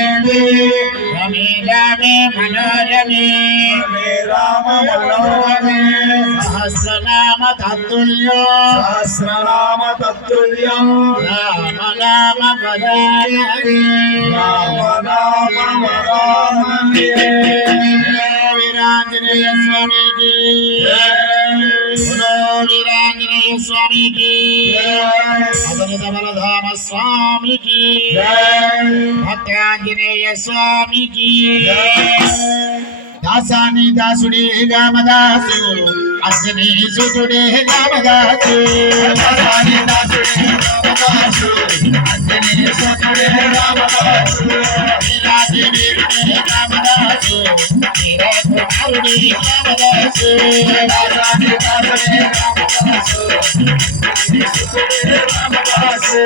रमे रामे मनोरमे राम मनोरमे सहस्रनाम तत्तुल्यो राम नाम वरानने वीरांजनेय स्वामी की वीरांजनेय स्वामी की अदनित बलधाम स्वामी की भक्तांजनेय स्वामी की दासानी दासुडे रामदासु अंजनेय सुतुडे रामदासु दासानी दासुडे रामदासु अंजनेय सुतुडे रामदासु लीलादेवी रामदासु लीला कुमारुडे रामदासु दासानी दासुडे रामदासु अंजनेय सुतुडे रामदासु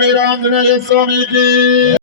वीरांजनेय स्वामी की।